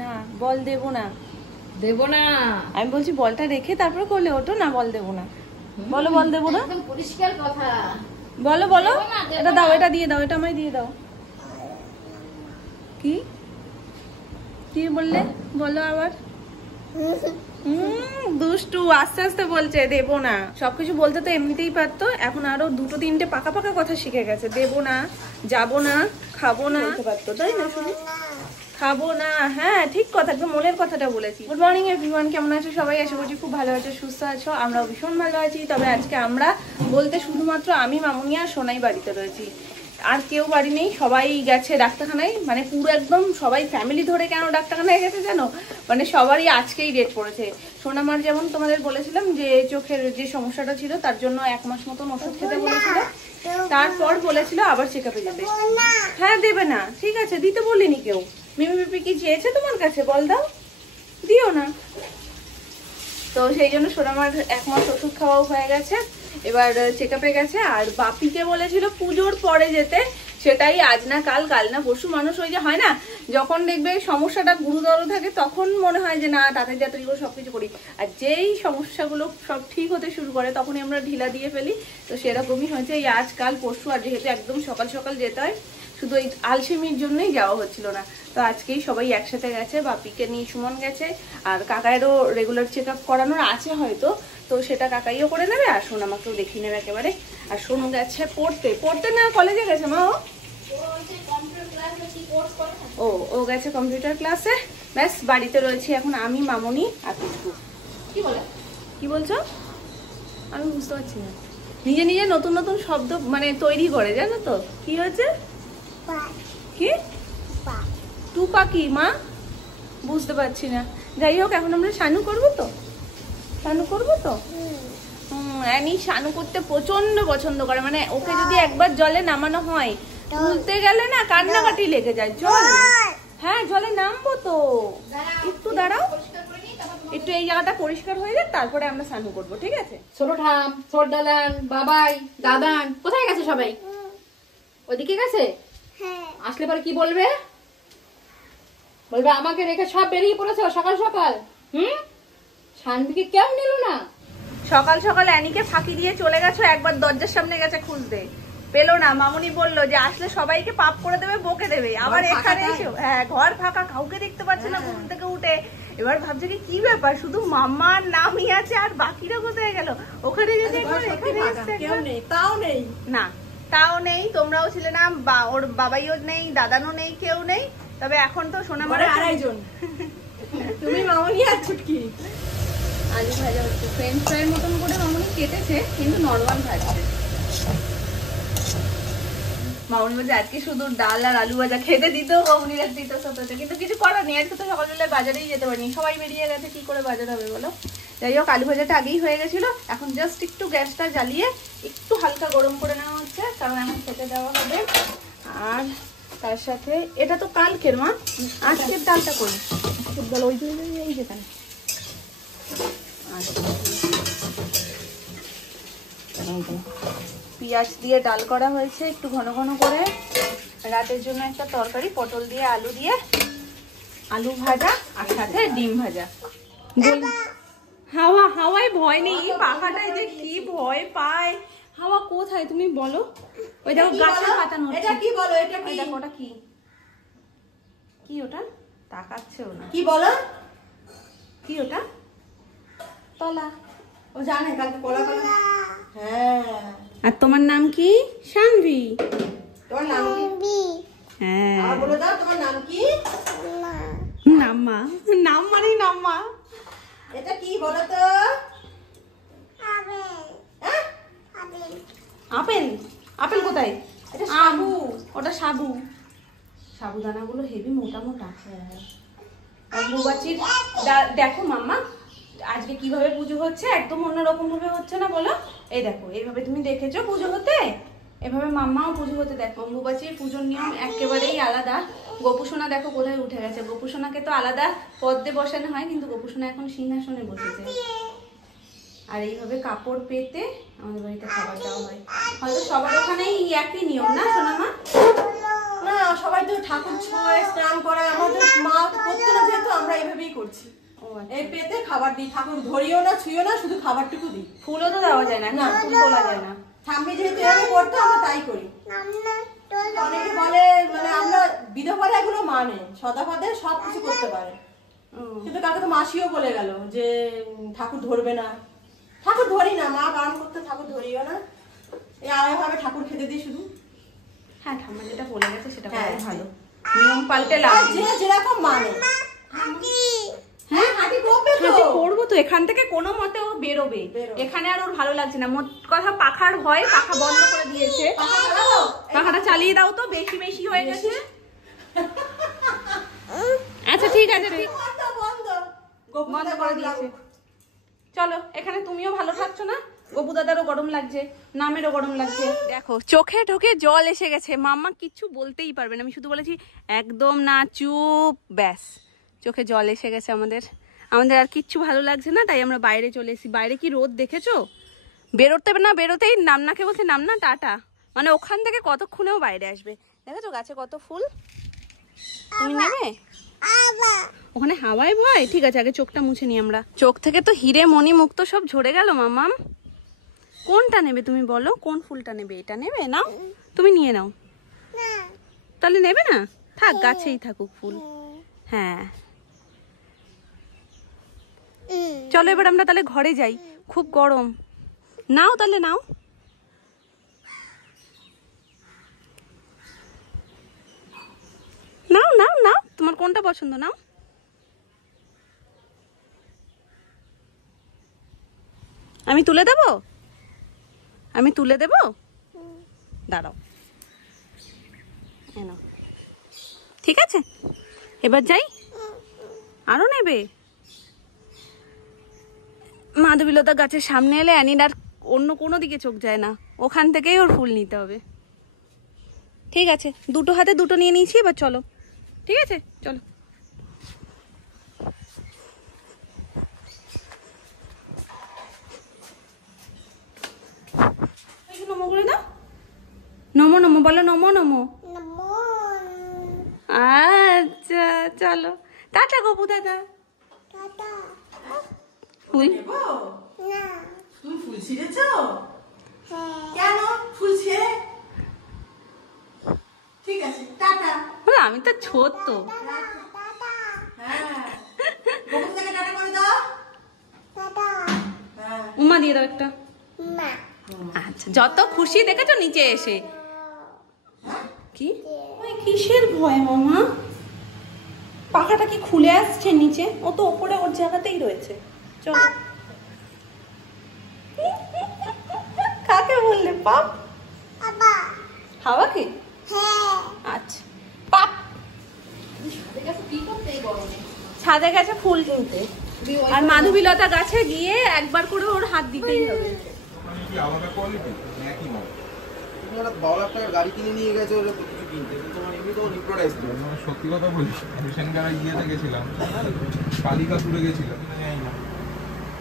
না বল দেবো না, দেবো না। আমি বলছি বলটা রেখে তারপরে করলে ওঠো না, বল দেবো না। বলো বল দেবো না, একদম পরিষ্কার কথা। বলো বলো। এটা দাও, এটা দিয়ে দাও, এটা আমায় দিয়ে দাও। কি কি বললে বলো আবার। দুষ্টু, আস্তে আস্তে বলছে দেবো না। সবকিছু বলতে তো এমনিতেই পারতো, এখন আরো দুটো তিনটে পাকা পাকা কথা শিখে গেছে। দেবো না, যাবো না, খাবো না বলতে পারতো, তাই না? শুনি খাবো না, হ্যাঁ ঠিক কথা, একদম মনের কথাটা বলেছি। গুড মর্নিং এভরিওয়ান, কেমন আছো সবাই? আশা করছি খুব ভালো আছো, সুস্থ আছো। আমরাও ভীষণ ভালো আছি। তবে আজকে আমরা বলতে শুধুমাত্র আমি, মামুনি আর সোনাই বাড়িতে রয়েছি, আর কেউ বাড়ি নেই। সবাই গেছে ডাক্তারখানায়, মানে পুরো একদম সবাই ফ্যামিলি ধরে কেন ডাক্তারখানায় গেছে জানো? মানে সবারই আজকেই ডেট পড়েছে। সোনামার যেমন তোমাদের বলেছিলাম যে চোখের যে সমস্যাটা ছিল তার জন্য 1 মাস মতন ওষুধ খেতে বলেছিল, তারপর বলেছিল আবার চেক আপে যেতে। হ্যাঁ দেবে না, ঠিক আছে, দিতে বলিনি কেউ। মিমি পিপি কি চেয়েছে তোমার কাছে? বল দাও, দিও না। তো সেই জন্য সোনামার 1 মাস ওষুধ খাওয়াও হয়ে গেছে, এবার চেক আপে গেছে। আর বাপিকে বলেছিল পুজোর পরে যেতে, সেটাই আজ না কাল, কাল না পরশু। মানুষ ওই যে হয় না, যখন দেখবে সমস্যাটা গুরুতর থাকে তখন মনে হয় যে না তাড়াতাড়ি করে সবকিছু করি, আর যেই সমস্যাগুলো সব ঠিক হতে শুরু করে তখনই আমরা ঢিলা দিয়ে ফেলি। তো সেরকমই হয়েছে, এই আজ কাল পরশু, আর যেহেতু একদম সকাল সকাল যেতে হয়, শুধু এই আলসেমির জন্যই যাওয়া হচ্ছিল না। তো আজকেই সবাই একসাথে গেছে, বাপিকে নিয়ে সুমন গেছে, আর কাকায়েরও রেগুলার চেক আপ করানোর আছে হয়তো, তো সেটা কাকাইও করে নেবে, আর সোনা আমাকেও দেখিয়ে নেবে একেবারে। আর সোনু গেছে পড়তে, পড়তে না কলেজে গেছে মা। ও গেছে কম্পিউটার ক্লাসে। ব্যাস বাড়িতে রয়েছি এখন আমি, মামুনি আর পিট্টু। কি বলছো? আমি বুঝতে পারছি না। নিজে নিজে নতুন নতুন শব্দ মানে তৈরি করে, জানো তো? কি হয়েছে? কি টুপা? কি মা? বুঝতে পারছি না। যাই হোক, এখন আমরা শানু করবো তো, শানু করবো তো। অ্যানি শানু করতে প্রচন্ড পছন্দ করে, মানে ওকে যদি একবার জলে নামানো হয় তুলতে গেলে না কান্নাকাটি লেগে যায়। জল, হ্যাঁ জলে নামবো তো, একটু দাঁড়াও, একটু এই জায়গাটা পরিষ্কার হয়ে যাক, তারপরে আমরা স্নান করবো, ঠিক আছে? ছোট ঠাম, ছোট দালান, বাবাই, দাদান কোথায় গেছে সবাই? ওইদিকে গেছে? আসলে পরে কি বলবে? বলবে আমাকে রেখে সব বেরিয়ে পড়েছে সকাল সকাল। শানবিকে কেউ নিল না। সকাল সকাল অ্যানিকে ফাঁকি দিয়ে চলে গেছো, একবার দরজার সামনে গেছে খুঁজতে, পেলো না। মামুনি বললো যে আসলে সবাইকে পাপ করে দেবে, বকে দেবে। আবার এখানে এসে হ্যাঁ ঘর ফাঁকা, কাউকে দেখতে পাচ্ছে না ঘুম থেকে উঠে। এবার ভাবছে কি ব্যাপার, শুধু মাম্মার নামই আছে, আর বাকিরা কোথায় গেল? ওখানে তাও নেই না, তাও নেই, তোমরাও ছিলে না, ওর বাবাইও নেই, দাদানও নেই, কেউ নেই। তবে এখন তো সোনামার আড়াইজন, তুমি মামুনি আর ছুটকি। আলু ভাজা হচ্ছে, ফ্রেঞ্চ ফ্রাইয়ের মতন করে মামুনি কেটেছে, কিন্তু নর্মাল ভাজছে। মামুনি বলছে আজকে শুধু ডাল আর আলু ভাজা খেতে দিত, মামুনির আর দিত সাথে, কিন্তু কিছু করার নেই। আজকে তো সকালবেলায় বাজারেই যেতে পারিনি, সবাই বেরিয়ে গেছে, কি করে বাজার হবে বলো? যাই হোক, আলু ভাজাটা আগেই হয়ে গেছিল, এখন জাস্ট একটু গ্যাসটা জ্বালিয়ে একটু হালকা গরম করে নেওয়া হচ্ছে, কারণ এখন খেতে দেওয়া হবে। আর তার সাথে এটা তো কালকের মা, আজকের ডালটা করি ডাল ওই এই যেখানে। পেঁয়াজ দিয়ে ডাল করা হয়েছে একটু ঘন ঘন করে। রাতের জন্য একটা তরকারি, পটল দিয়ে আলু দিয়ে, আলু ভাজা আর সাথে ডিম ভাজা। হাওয়া, হাওয়ায় ভয় নেই, পাখাটায় যে কি ভয় পায়। হাওয়া কোথায় তুমি বলো? ওই দেখো গাছের পাতা নড়ছে। এটা কি বলো? এটা কি? দেখো ওটা কি, কি ওটা? তাকাচ্ছেও না। কি বলো? কি ওটা? তলা। ও জানে কালকে কলা কলা। হ্যাঁ। আর তোমার নাম কি? শানভি। তোমার নাম কি? হ্যাঁ। আর বলে দাও তোমার নাম কি? নাম্মা। নাম মানে নাম্মা। এটা কি বলো তো? আপেল। হ্যাঁ? আপেল। আপেল? আপেল কোথায়? এটা সাবু। ওটা সাবু। সাবুদানাগুলো হেভি মোটা মোটা। হ্যাঁ। আর বুবাচির দেখো মাম্মা, আজকে কিভাবে পুজো হচ্ছে, একদম অন্যরকম ভাবে হচ্ছে না বলো? এই দেখো, এইভাবে তুমি দেখেছো পুজো হতে, এভাবে মাম্মাও পুজো হতে দেখো। অম্বুবাচীর পুজোর নিয়ম একেবারেই আলাদা। গোপুসোনা দেখো কোথায় উঠে গেছে। গোপুসোনাকে তো আলাদা পদ্মে বসানো হয়, কিন্তু গোপুসোনা এখন সিংহাসনে বসেছে। আর এইভাবে কাপড় পেতে আমাদের বাড়িতে খাবার দেওয়া হয়। হয়তো সবার ওখানেই একই নিয়ম না সোনামা? না, সবাই তো ঠাকুর ছোঁয়, স্নান করে, আমরা তো করছি। এই পেতে খাবার দিই, ঠাকুর ধরিও না ছুঁইও না, শুধু খাবারটুকু দিই। ফুলও তো দেওয়া যায় না, না ফুল তোলা যায় না। ঠাম্মি যেহেতু এভাবে করতো আমরা তাই করি। অনেকে বলে মানে আমরা বিধবারা এগুলো মানে সদাফাদে সবকিছু করতে পারে, কিন্তু কালকে তো মাসিও বলে গেল যে ঠাকুর ধরবে না। ঠাকুর ধরি না, মা বারণ করতে ঠাকুর ধরিও না, এই আলাদাভাবে ঠাকুর খেতে দিই শুধু। হ্যাঁ ঠাম্মা যেটা বলে গেছে সেটা ভালো, নিয়ম পাল্টে লাভ। যে যেরকম মানে হ্যাঁ হাঁটি করবে তো, করবো তো, এখান থেকে কোনো মতে ও বেরোবে। এখানে আর ওর ভালো লাগছে না, মোট কথা পাখার ভয় পাখা বন্ধ করে দিয়েছে। পাখাটা চালিয়ে দাও তো, বেশি বেশি হয়ে গেছে। আচ্ছা ঠিক আছে, বন্ধ করে দিয়েছে। চলো, এখানে তুমিও ভালো থাকছো না, গপু দাদারও গরম লাগছে, নামেরও গরম লাগছে। দেখো চোখে ঢোকে জল এসে গেছে, মাম্মা কিচ্ছু বলতেই পারবে না। আমি শুধু বলেছি একদম না, চুপ, ব্যাস চোখে জল এসে গেছে আমাদের। আর কিচ্ছু ভালো লাগছে না, তাই আমরা বাইরে চলে এসেছি। বাইরে কি রোদ দেখেছো? বেরোতে না বেরোতেই নামনাকে বলছে নামনা টাটা, মানে ওখান থেকে কতক্ষণেও বাইরে আসবে। দেখেছো গাছে কত ফুল, তুমি নেবে? ওখানে হাওয়ায় ভয়। ঠিক আছে, আগে চোখটা মুছে নি আমরা। চোখ থেকে তো হিরে মণি মুক্ত সব ঝরে গেল। মামাম কোনটা নেবে তুমি বলো, কোন ফুলটা নেবে? এটা নেবে? নাও, তুমি নিয়ে নাও। তাহলে নেবে না? থাক, গাছেই থাকুক ফুল। হ্যাঁ চলো এবার আমরা তাহলে ঘরে যাই, খুব গরম। নাও তাহলে, নাও। নাও নাও নাও, তোমার কোনটা পছন্দ? নাও। আমি তুলে দেব, আমি তুলে দেব, দাঁড়াও। ঠিক আছে, এবার যাই। আরো নেবে? মাধবীলতা গাছের সামনে এলে অ্যানির আর অন্য কোনো দিকে চোখ যায় না, ওখান থেকেই ওর ফুল নিতে হবে। ঠিক আছে, দুটো হাতে দুটো নিয়ে নিয়েছি, এবার চলো। ঠিক আছে চলো। নমো করে দাও, নমো নমো বলো, নমো নমো। আচ্ছা চলো, টাটা গপু দাদা। ফুল তুমি ফুল ছিঁড়েছ কেন? ফুল ছিঁড়ে ঠিক আছে, টাটা। আমি তো ছোট। উমা দিয়ে দাও একটা। আচ্ছা, যত খুশি দেখেছো নিচে এসে। কি কিসের ভয় মামা? পাখাটা কি খুলে আসছে নিচে? ও তো ওপরে ওর জায়গাতেই রয়েছে। চলো। কাকে বললে? পাপ হাওয়া কি? আচ্ছা পাপ ছাদে গেছে ফুল কিনতে, আর মাধবীলতা গাছে গিয়ে একবার করে ওর হাত দিতেই হবে। সত্যি কথা বলি, ইয়েতে গেছিলাম, কালিকাপুরে গেছিলাম,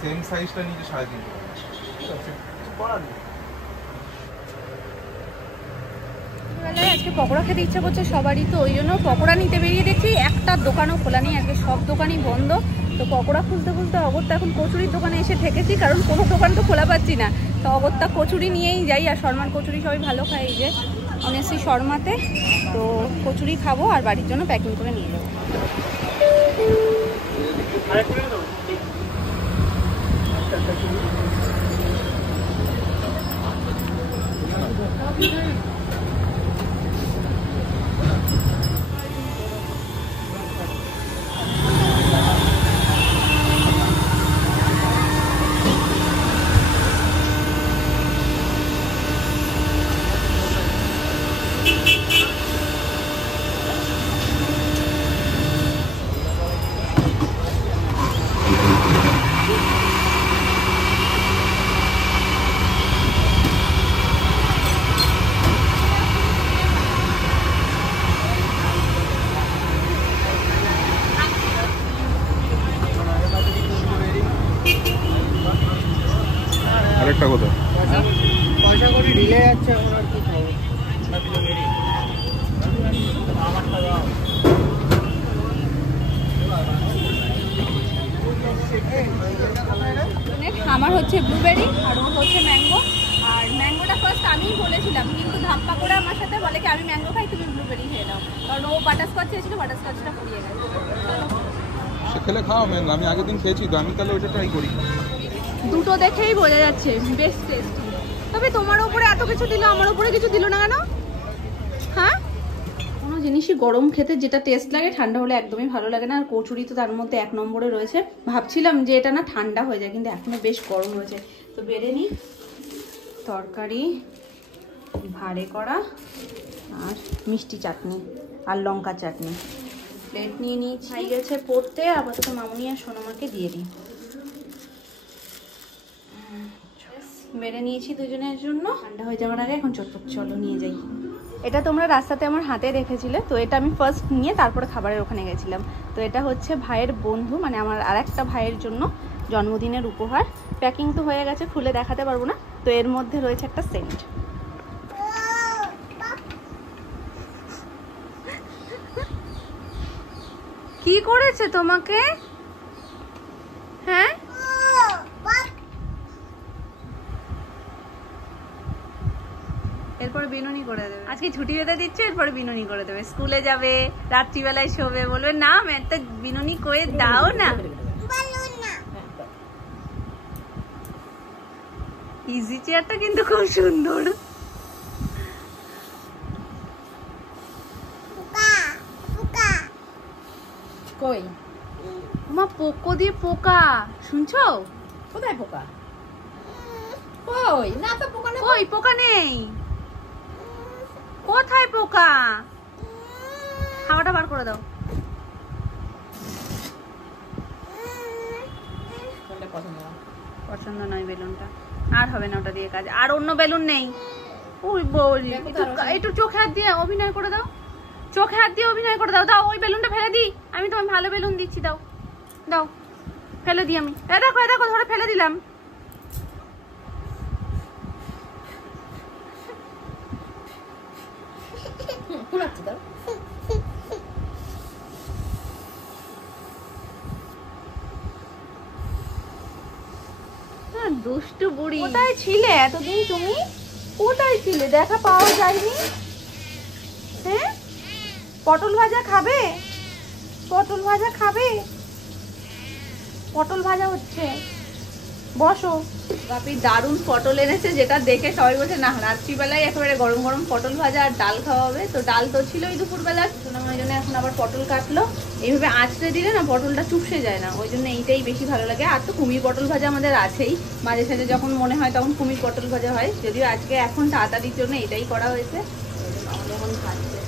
সেম সাইজটা নিচে 3.5 আজকে পকোড়া খেতে ইচ্ছা করছে সবারই, তো ওই জন্য পকোড়া নিতে বেরিয়ে দেখছি একটা দোকানও খোলা নেই, আজকে সব দোকানই বন্ধ। তো পকোড়া খুঁজতে খুঁজতে অগত্যা এখন কচুরির দোকানে এসে ঠেকেছি, কারণ কোনো দোকান তো খোলা পাচ্ছি না। তো অগত্যা কচুরি নিয়েই যাই, আর শর্মার কচুরি সবাই ভালো খায়, এই যে অনেস্টলি শর্মাতে। তো কচুরি খাবো আর বাড়ির জন্য প্যাকিং করে নিয়ে যাবো। আরেকটা কথা, পয়সা করে ঢিলে যাচ্ছে এখন, আর কি খাবো? আমারটা দাও। আমার হচ্ছে ব্লুবেরি আর ও হচ্ছে ম্যাঙ্গো। আর ম্যাঙ্গোটা ফার্স্ট আমিই বলেছিলাম, কিন্তু ধাপ্পা করে আমার সাথে বলে কি আমি ম্যাঙ্গো খাই, তুমি ব্লুবেরি খেয়ে নাও, কারণ ও বাটারস্কচ চেয়েছিল, বাটারস্কচটা পুড়িয়ে গেছে। সে খেলে খাও ম্যাম, আমি আগের দিন খেয়েছি তো, আমি তাহলে ওইটা ট্রাই করি। দুটো দেখেই বোঝা যাচ্ছে বেশ টেস্টি। তবে তোমার উপরে এত কিছু দিল, আমার উপরে কিছু দিল না কেন? হ্যাঁ, কোনো জিনিসই গরম খেতে যেটা টেস্ট লাগে ঠান্ডা হলে একদমই ভালো লাগে না। আর কচুরি তো তার মধ্যে 1 নম্বরে রয়েছে। ভাবছিলাম যে এটা না ঠান্ডা হয়ে যায়, কিন্তু এখনো বেশ গরম রয়েছে। তো বেড়ে নিই। তরকারি ভাড়ে করা আর মিষ্টি চাটনি আর লঙ্কা চাটনি। প্লেট নিয়ে নিয়েছি, হয়ে গেছে পড়তে। আপাতত মামুনি আর সোনামাকে দিয়ে দিই। বেড়ে নিয়েছি দুজনের জন্য। ঠান্ডা হয়ে যাওয়ার আগে এখন চলো নিয়ে যাই। এটা তোমরা রাস্তাতে আমার হাতে রেখেছিলে, তো এটা আমি ফার্স্ট নিয়ে তারপরে খাবারের ওখানে গেছিলাম। তো এটা হচ্ছে ভাইয়ের বন্ধু, মানে আমার আরেকটা ভাইয়ের জন্য জন্মদিনের উপহার। প্যাকিং তো হয়ে গেছে, খুলে দেখাতে পারবো না। তো এর মধ্যে রয়েছে একটা সেন্ট। কি করেছে তোমাকে? হ্যাঁ, এরপরে বিনুনি করে দেবে। আজকে ছুটি বেঁধে দিচ্ছে, এরপরে বিনুনি করে দেবে। স্কুলে যাবে, রাত্রিবেলায় শোবে, বলবে না একটা বিনুনি করে দাও না। ইজি চেয়ারটা কিন্তু খুব সুন্দর। কই মা পোকো দিয়ে পোকা, শুনছো? কোথায় পোকা? কই না তো পোকা নেই। কই পোকা নেই? কোথায় পোকা? হাওয়াটা বার করে দাও। পছন্দ নয় বেলুনটা, আর হবে না ওটা দিয়ে কাজ। আর অন্য বেলুন নেই। ওই বলি একটু চোখে হাত দিয়ে অভিনয় করে দাও, চোখে হাত দিয়ে অভিনয় করে দাও। দাও ওই বেলুনটা ফেলে দিই, আমি তোমার ভালো বেলুন দিচ্ছি। দাও দাও, ফেলে দিই আমি। দেখো দেখো, ধরে ফেলে দিলাম। দুষ্টু বুড়ি, কোথায় ছিলে এতদিন তুমি? কোথায় ছিলে? দেখা পাওয়া যায়নি। হ্যাঁ, পটল ভাজা খাবে? পটল ভাজা খাবে? পটল ভাজা হচ্ছে, বসো। বাপি দারুণ পটল এনেছে, যেটা দেখে সবাই বলছে না রাত্রিবেলায় একেবারে গরম গরম পটল ভাজা আর ডাল খাওয়া হবে। তো ডাল তো ছিলই দুপুরবেলা, ওই জন্য এখন আবার পটল কাটলো। এইভাবে আঁচড়ে দিলে না পটলটা চুপসে যায় না, ওই জন্য এইটাই বেশি ভালো লাগে। আর তো কুমির পটল ভাজা আমাদের আছেই, মাঝে সাঝে যখন মনে হয় তখন কুমির পটল ভাজা হয়। যদিও আজকে এখন তাড়াতাড়ির জন্য এটাই করা হয়েছে। আমার যখন খাচ্ছে